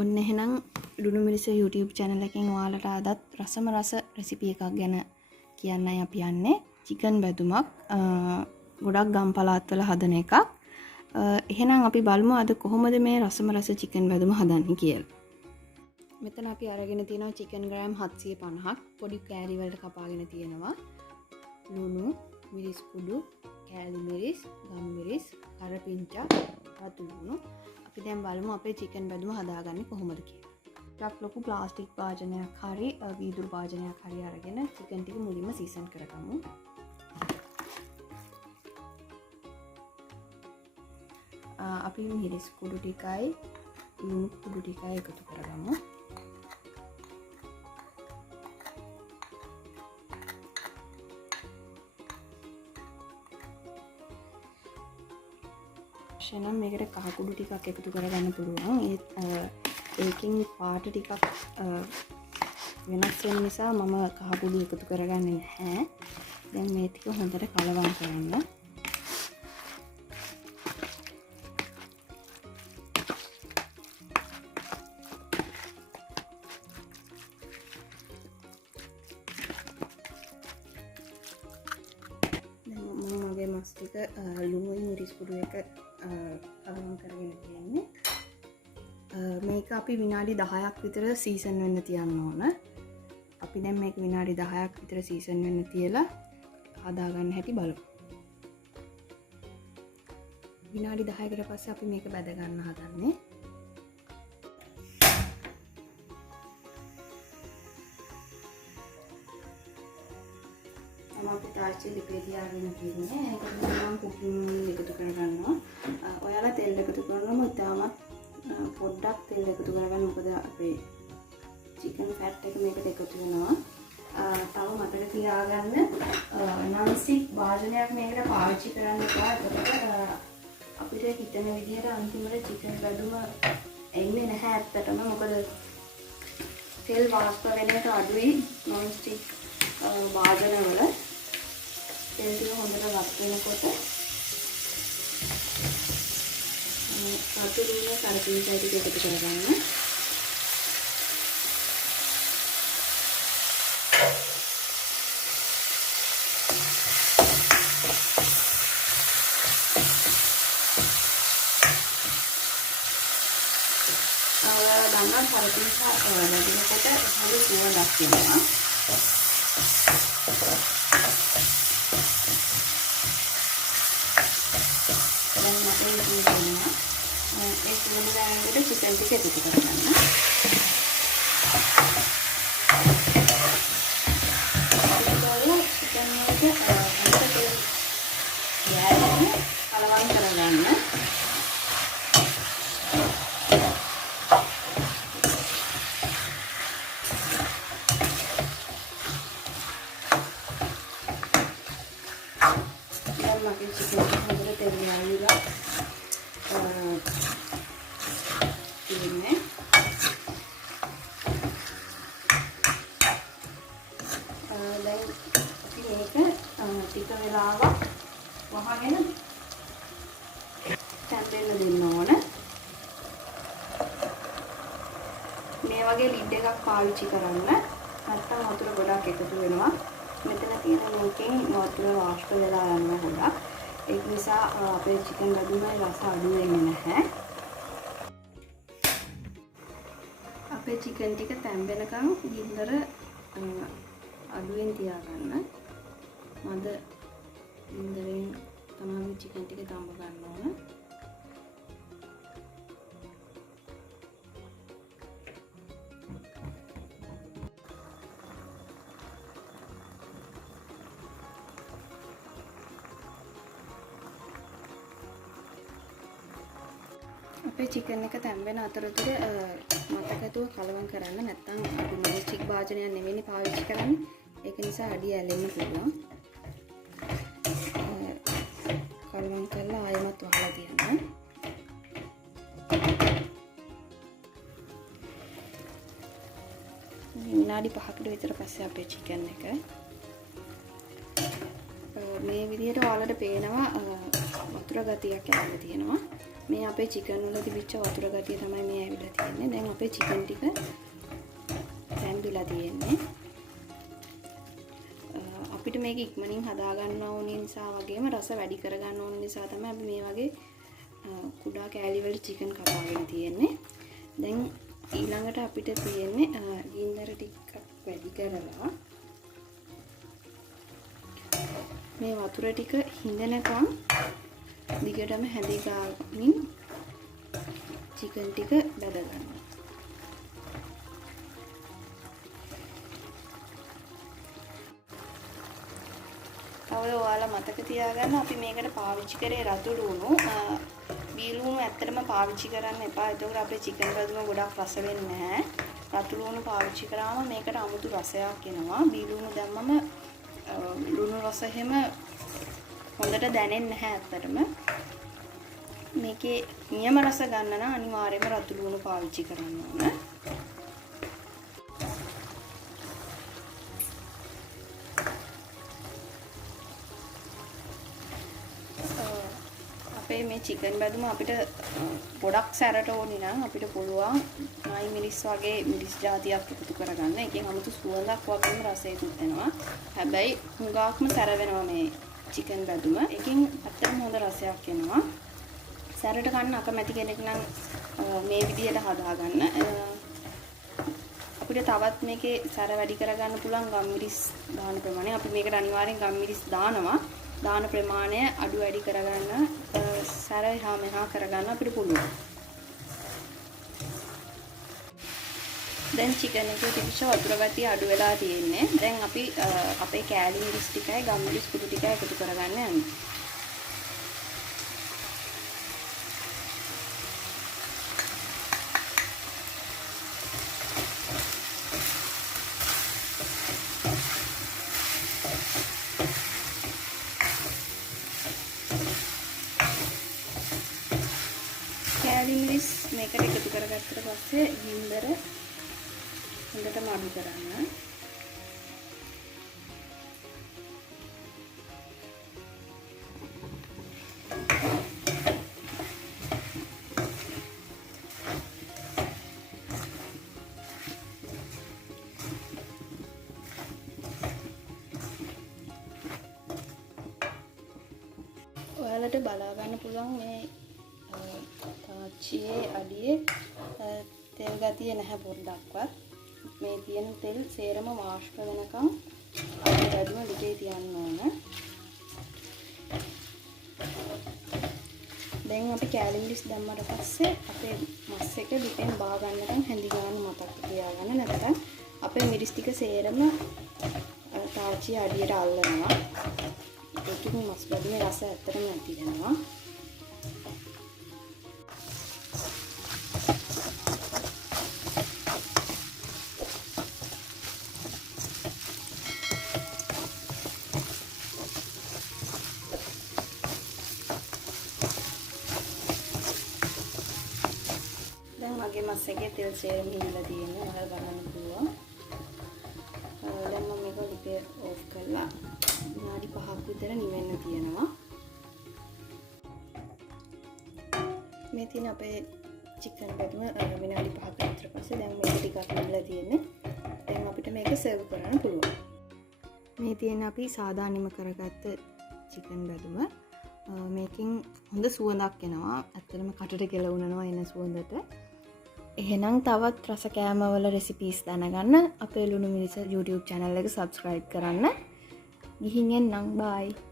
ඔන්න එහෙනම් ලුණු මිරිස YouTube channel එකෙන් ඔයාලට අදත් රසම රස රෙසිපි එකක් ගැන කියන්නයි අපි යන්නේ. චිකන් බැදුමක් ගොඩක් ගම් පළාත්වල හදන එකක්. එහෙනම් අපි බලමු අද කොහොමද මේ රසම රස චිකන් බැදුම හදන්නේ කියලා. මෙතන අපි අරගෙන තියෙනවා චිකන් ග්‍රෑම් 750ක්. පොඩි කෑලි වලට කපාගෙන තියෙනවා. ලුණු, මිරිස් කුඩු, කෑලි මිරිස්, ගම් මිරිස්, කරපිංචා, රතු ලුණු. අපි දැන් බලමු අපේ චිකන් බැදුම හදාගන්නේ කොහොමද කියලා. ටිකක් ලොකු ප්ලාස්ටික් භාජනයක් හරි වීදුරු භාජනයක් හරි අරගෙන චිකන් ටික මුලින්ම සීසන් කරගමු. අපි මිරිස් කුඩු ටිකයි ලුණු කුඩු ටිකයි එකතු කරගමු. නම් මේකට කහ කුඩු ටිකක් එකතු කරගන්න පුළුවන්. ඒකෙන් පාට ටිකක් වෙනස් වෙන නිසා මම කහ කුඩු එකතු කරගන්නේ නැහැ. දැන් මේ ටික හොඳට කලවම් කරන්න. දැන් මම මගේ මස් ටික ලුණුයි මිරිස් කුඩු එක කලවම් කරගෙන තියෙන්නේ. මේක අපි විනාඩි 10ක් විතර සීසන් වෙන්න තියන්න ඕන. අපි දැන් මේක විනාඩි 10ක් විතර සීසන් වෙන්න තියලා හදාගන්න හැටි බලමු. විනාඩි 10කට පස්සේ අපි මේක බැද ගන්න හදන්නේ. අපි තාච්චි ලිපේ තියාගෙන තියෙන්නේ. ඒක නම් කුකින් එකතු කරගන්නවා. ඔයාලා තෙල් එකතු කරනම ඉතාමත් පොඩ්ඩක් තෙල් එකතු කරගන්න. මොකද අපේ චිකන් ෆැට් එක මේකට එකතු වෙනවා. තව මතක තියාගන්න non-stick භාජනයක් මේකට පාවිච්චි කරන්න එපා. එතකොට අපිට හිතන විදිහට අන්තිමට චිකන් බැදුම එන්නේ නැහැ ඇත්තටම. මොකද තෙල් වාෂ්ප වෙන එක අඩුයි non-stick භාජනවල. තෙල් ටික හොඳට වත් වෙනකොට රතු ලුණු කරපිංචා ටික එකතු කරගන්න. දන්නා කරපිංචා වැඩිනකොට හරි සුවඳක් එනවා. ඒ සුවඳ දැනෙනකොට චිකන් ටික එකතු කරගන්න. චිකන් එක හොඳට යෑමෙන් කලවම් කරගන්න. දැන් මගේ චිකන් එක හොඳට තෙල් යාවිලා ටික වෙලාවක් වහගෙන තැම්බෙන්න දෙන්න ඕන. මේ වගේ ලිඩ් එකක් පාවිච්චි කරන්න. නැත්නම් වතුර ගොඩක් එකතු වෙනවා. මෙතන තියෙන මේකෙන් වතුර වාෂ්ප වෙලා යනවා ගොඩක්. ඒක නිසා අපේ චිකන් බැදුමේ රස අඩු වෙන්නේ නැහැ. අපේ චිකන් ටික තැම්බෙනකන් ගින්දර අඩුවෙන් තියාගන්න. මද ගින්දරෙන් තමයි චිකන් ටික තම්බ ගන්න ඕන. අපේ චිකන් එක තැම්බෙන අතරතුර මතකතුව කලවම් කරන්න. නැත්නම් අපි මොස්ටික් භාජනයක් නෙවෙයි පාවිච්චි කරන්නේ. ඒක නිසා අඩිය ඇලෙන්න පුළුවන්. කලවම් කරලා ආයෙමත් වහලා තියන්න. විනාඩි 5කට විතර පස්සේ අපේ චිකන් එක මේ විදිහට ඔයාලට පේනවා වතුර ගතියක් ඇවිල්ලා තියෙනවා. මේ අපේ චිකන් වල තිබිච්ච වතුර ගතිය තමයි මේ ඇවිල්ලා තියෙන්නේ. දැන් අපේ චිකන් ටික තැම්බිලා තියෙන්නේ. අපිට මේක ඉක්මනින් හදා ගන්න ඕන නිසා වගේම රස වැඩි කර ගන්න ඕන නිසා තමයි අපි මේ වගේ කුඩා කෑලි වල චිකන් කපාගෙන තියෙන්නේ. දැන් ඊළඟට අපිට තියෙන්නේ ගින්දර ටිකක් වැඩි කරලා මේ වතුර ටික හිඳනකම් දිගටම හැදී ගාමින් චිකන් ටික බැද ගන්නවා. තව ඔයාලා මතක තියාගන්න අපි මේකට පාවිච්චි කරේ රතු ලුණු. බී ලුණු ඇත්තටම පාවිච්චි කරන්න එපා. එතකොට අපේ චිකන් බදුම ගොඩක් රස වෙන්නේ නැහැ. රතු ලුණු පාවිච්චි කරාම මේකට අමුතු රසයක් එනවා. බී ලුණු දැම්මම ලුණු රස හැම හොඳට දැනෙන්නේ නැහැ ඇත්තටම. මේකේ නියම රස ගන්න නම් අනිවාර්යයෙන්ම රතු ලුණු පාවිච්චි කරන්න ඕන. අපේ මේ චිකන් බැදුම අපිට ගොඩක් සැරට ඕනි නම් අපිට පුළුවන් නයි මිරිස් වගේ මිරිස් జాතියක් එකතු කරගන්න. ඒකෙන් 아무තු සුවඳක් වගේම රසයකුත් එනවා. හැබැයි හුඟක්ම සැර වෙනවා මේ චිකන් බැදුම. ඒකෙන් අත්තම හොඳ රසයක් එනවා. සැරට ගන්න අකමැති කෙනෙක් නම් මේ විදිහට හදාගන්න. අපිට තවත් මේකේ සැර වැඩි කරගන්න පුළුවන් ගම්මිරිස් දාන ප්‍රමාණය. අපි මේකට අනිවාර්යෙන් ගම්මිරිස් දානවා. දාන ප්‍රමාණය අඩු වැඩි කරගන්න සැර එහා මෙහා කරගන්න අපිට පුළුවන්. දැන් චිකන් එකේ තිබිච්ච වතුර ගතිය අඩු වෙලා තියෙන්නේ. දැන් අපි අපේ කෑලි මිරිස් ටිකයි ගම්මිරිස් කුඩු ටිකයි එකතු කරගන්න යන්නේ. කෑලි මිරිස් මේකට එකතු කරගත්තට පස්සේ ගින්දර හොඳටම අඩු කරන්න. ඔයාලට බලා ගන්න පුළුවන් මේ තාච්චියේ අඩියේ තෙල් ගතිය නැහැ පොඩ්ඩක්වත්. මේ තියෙන තෙල් සේරම වාෂ්ප වෙනකම් අපි බැදුම ලිපේ තියන්න ඕන. දැන් අපි කෑලි මිරිස් දැම්මට පස්සේ අපේ මස් එක ලිපෙන් බා ගන්නකම් හැඳි ගන්න මතක තියාගන්න. නැත්නම් අපේ මිරිස් ටික සේරම තාච්චියේ අඩියට අල්ලනවා. ඒකෙන් මස් බැදුමේ රස ඇත්තටම නැති වෙනවා. මගේ මස් එකේ තෙල් සේරම හිඳලා තියෙනවා. ඔයාලා බලන්න පුළුවන්. දැන් මම මේක ලිපේ ඕෆ් කරලා විනාඩි 5ක් විතර නිවෙන්න තියෙනවා. මේ තියෙන අපේ චිකන් බැදුම විනාඩි 5ක් විතර පස්සේ දැන් මේක ටිකක් නිවලා තියෙන්නේ. දැන් අපිට මේක සර්ව් කරන්න පුළුවන්. මේ තියෙන අපි සාදානෙම කරගත්ත චිකන් බැදුම. මේකෙන් හොඳ සුවඳක් එනවා. ඇත්තටම කටට කෙලවුනනවා එන සුවඳට. එහෙනම් තවත් රස කෑමවල රෙසිපීස් දැනගන්න අපේ ලුණු මිරිස YouTube channel එක subscribe කරන්න. ගිහින් එන්නම්. bye.